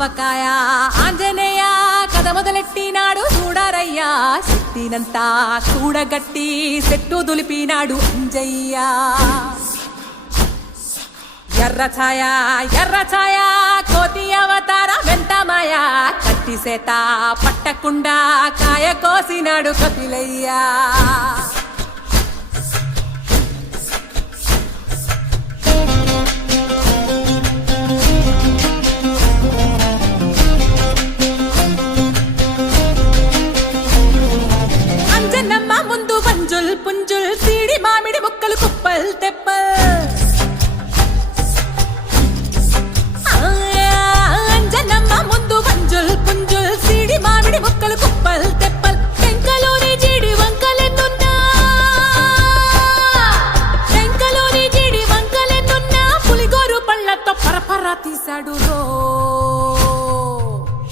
ఆవకాయ ఆంజనేయ కథ మొదలెట్టినాడు చూడారయ్యా శక్తినంతా చూడగట్టి చెట్టు దులిపినాడు అంజయ్య ఎర్ర ఛాయ కోతి అవతార వెంటమాయ కత్తి సేత పట్టకుండా కాయ కోసినాడు కపిలయ్యా అంజనమ్మ ముందు వంజుల్ పుంజుల్ సీడి మామిడి ముక్కలు కుప్పల్ తెప్పల్ అంజనమ్మ ముందు వంజుల్ పుంజుల్ సీడి మామిడి ముక్కలు కుప్పల్ తెప్పల్ టెంకలోని జీడి వంకలెన్నున్నా పులిగోరు పళ్ళతో పరపర తీశాడు రో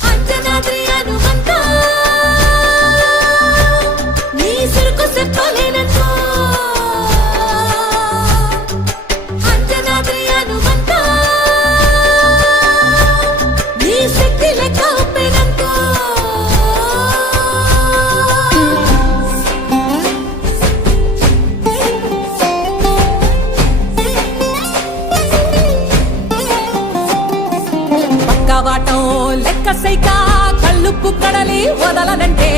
అంజనాద్రి హనుమంత నీ సిరుకు చెప్పలేనంతో అంజనాద్రి హనుమంత నీ శక్తి లెక్క ఒప్పెనంతో పక్కవాటం లెక్క సైక కళ్ళుప్పు కడలి వదలనంటే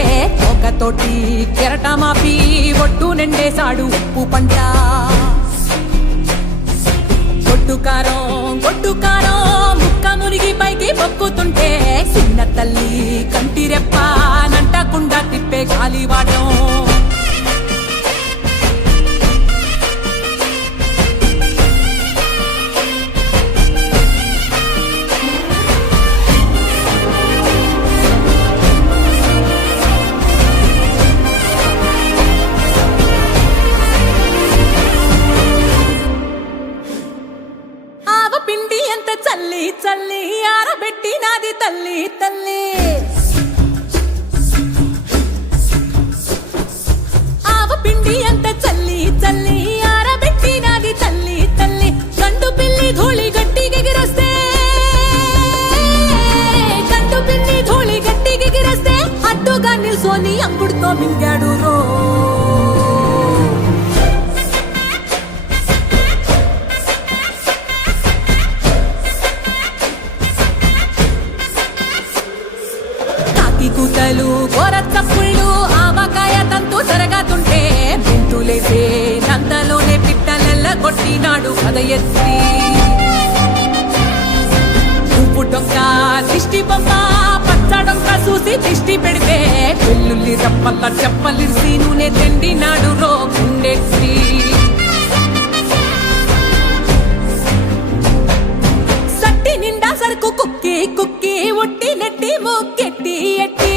ఒకతోటి కెరటమాపి ఒట్టు నిండేశాడు ఉప్పు పంట గొడ్డుకారం ముక్క మునిగి పైకి మొక్కుతుంటే చిన్న తల్లి కంటి రెప్ప నంటకుండా తిప్పే గాలివాటం పిండి ఎంత చల్లి చల్లి ఆరబెట్టి నాది తల్లి తల్లి ఆవ పిండి ఎంత చల్లి చల్లి ఆరబెట్టి నాది తల్లి తల్లి గండు పిల్లి ధూళి గట్టిగెగిరొస్తే అడ్డుగా నిల్సోని అంగుడుతో మింగాడు రో కూతలు గోరచ్చప్పుళ్ళు ఆవకాయ తంతు జరగతుంటే మెంతులేసే నందలోనే పిట్టలెల్ల కొట్టినాడు కథ ఎత్తి ఉప్పు డొక్క దిష్టి బొమ్మ పచ్చడొక్క చూసి దిష్టి పెడితే వెల్లుల్లి రప్పల్ల చెప్పలిసి నూనె తెండినాడు రో గుండెత్తి సట్టి నిండా సరుకు కుక్కి కుక్కి ఒట్టి నెట్టి మొక్కెట్టి ఎట్టి